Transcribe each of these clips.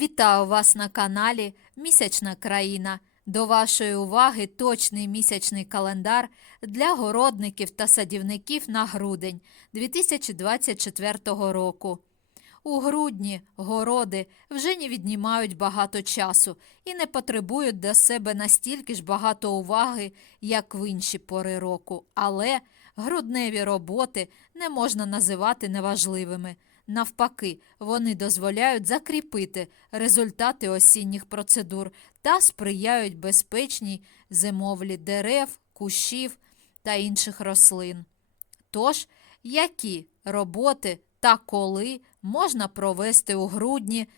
Вітаю вас на каналі Місячна країна. До вашої уваги точний місячний календар для городників та садівників на грудень 2024 року. У грудні городи вже не віднімають багато часу і не потребують до себе настільки ж багато уваги, як в інші пори року. Але грудневі роботи не можна називати неважливими. Навпаки, вони дозволяють закріпити результати осінніх процедур та сприяють безпечній зимовлі дерев, кущів та інших рослин. Тож, які роботи та коли можна провести у грудні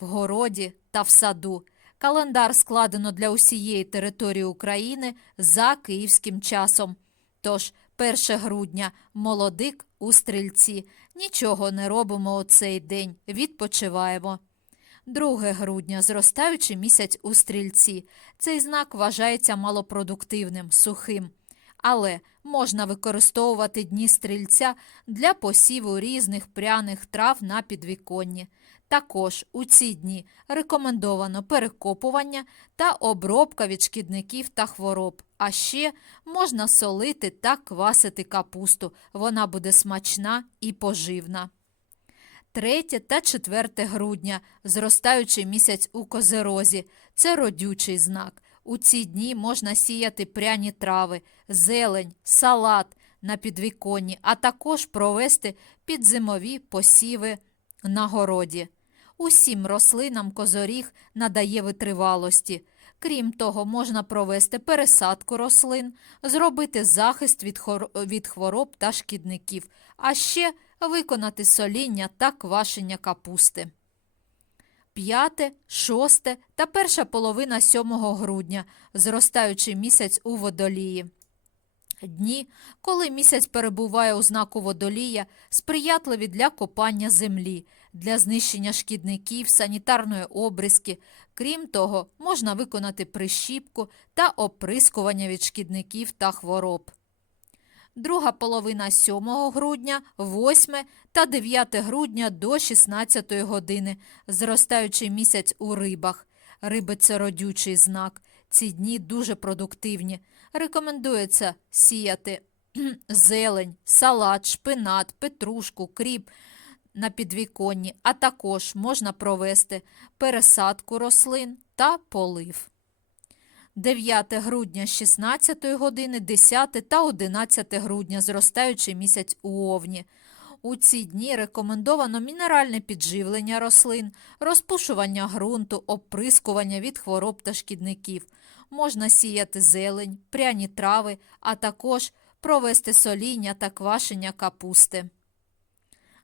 в городі та в саду? Календар складено для усієї території України за київським часом. Тож, 1 грудня молодик у стрільці. Нічого не робимо у цей день, відпочиваємо. 2 грудня зростаючий місяць у стрільці. Цей знак вважається малопродуктивним, сухим. Але можна використовувати дні стрільця для посіву різних пряних трав на підвіконні. Також у ці дні рекомендовано перекопування та обробка від шкідників та хвороб. А ще можна солити та квасити капусту. Вона буде смачна і поживна. 3 та 4 грудня зростаючий місяць у козерозі. Це родючий знак. У ці дні можна сіяти пряні трави, зелень, салат на підвіконні, а також провести підзимові посіви на городі. Усім рослинам козоріг надає витривалості. Крім того, можна провести пересадку рослин, зробити захист від, хвороб та шкідників, а ще виконати соління та квашення капусти. 5, 6 та перша половина 7 грудня, зростаючий місяць у водолії. Дні, коли місяць перебуває у знаку водолія, сприятливі для копання землі, для знищення шкідників, санітарної обрізки. Крім того, можна виконати прищіпку та оприскування від шкідників та хвороб. Друга половина 7 грудня, 8 та 9 грудня до 16 години, зростаючий місяць у рибах. Риби це родючий знак. Ці дні дуже продуктивні. Рекомендується сіяти зелень, салат, шпинат, петрушку, кріп на підвіконні, а також можна провести пересадку рослин та полив. 9 грудня з 16 години, 10 та 11 грудня зростаючий місяць у Овні. У ці дні рекомендовано мінеральне підживлення рослин, розпушування ґрунту, оприскування від хвороб та шкідників. Можна сіяти зелень, пряні трави, а також провести соління та квашення капусти.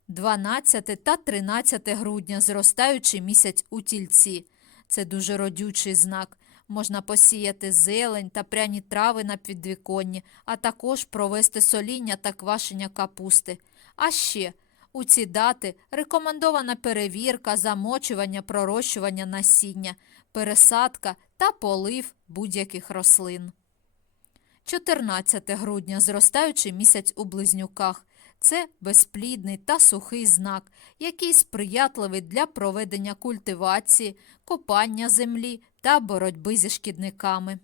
12 та 13 грудня зростаючий місяць у тільці. Це дуже родючий знак. Можна посіяти зелень та пряні трави на підвіконні, а також провести соління та квашення капусти. А ще у ці дати рекомендована перевірка, замочування, пророщування насіння, пересадка та полив будь-яких рослин. 14 грудня зростаючий місяць у близнюках. Це безплідний та сухий знак, який сприятливий для проведення культивації, копання землі та боротьби зі шкідниками.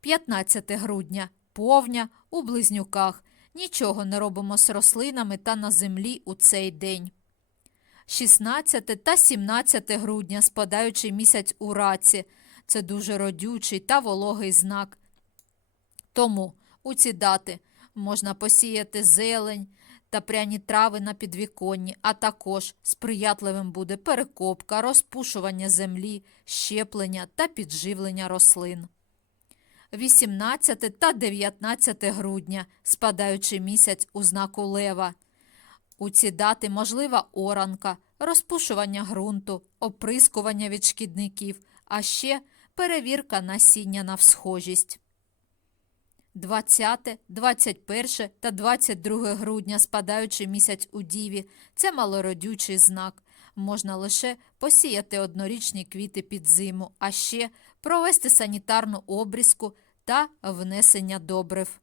15 грудня повня у близнюках. Нічого не робимо з рослинами та на землі у цей день. 16 та 17 грудня спадаючий місяць у раці. Це дуже родючий та вологий знак. Тому у ці дати можна посіяти зелень та пряні трави на підвіконні, а також сприятливим буде перекопка, розпушування землі, щеплення та підживлення рослин. 18 та 19 грудня, спадаючий місяць у знаку лева. У ці дати можлива оранка, розпушування ґрунту, оприскування від шкідників, а ще перевірка насіння на всхожість. 20, 21 та 22 грудня спадаючий місяць у Діві – це малородючий знак. Можна лише посіяти однорічні квіти під зиму, а ще провести санітарну обрізку та внесення добрив.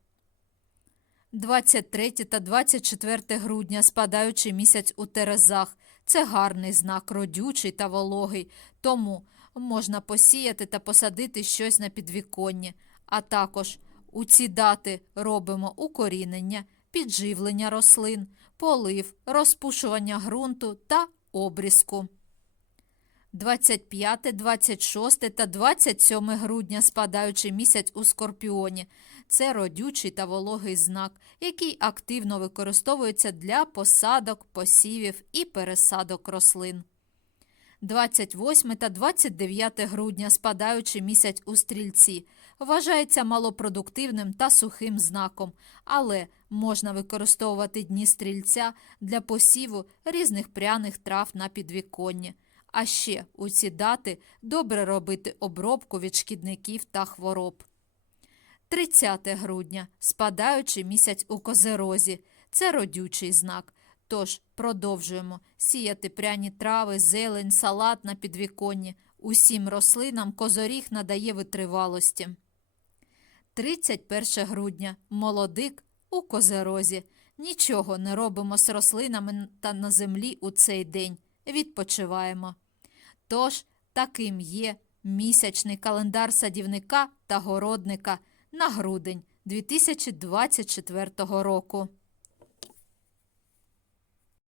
23 та 24 грудня спадаючий місяць у Терезах це гарний знак, родючий та вологий, тому можна посіяти та посадити щось на підвіконні. А також у ці дати робимо укорінення, підживлення рослин, полив, розпушування ґрунту та обрізку. 25, 26 та 27 грудня спадаючий місяць у Скорпіоні. Це родючий та вологий знак, який активно використовується для посадок, посівів і пересадок рослин. 28 та 29 грудня спадаючий місяць у стрільці вважається малопродуктивним та сухим знаком, але можна використовувати дні стрільця для посіву різних пряних трав на підвіконні. А ще у ці дати добре робити обробку від шкідників та хвороб. 30 грудня спадаючий місяць у козерозі. Це родючий знак. Тож продовжуємо сіяти пряні трави, зелень, салат на підвіконні. Усім рослинам козоріг надає витривалості. 31 грудня молодик у козерозі. Нічого не робимо з рослинами та на землі у цей день. Відпочиваємо. Тож, таким є місячний календар садівника та городника на грудень 2024 року.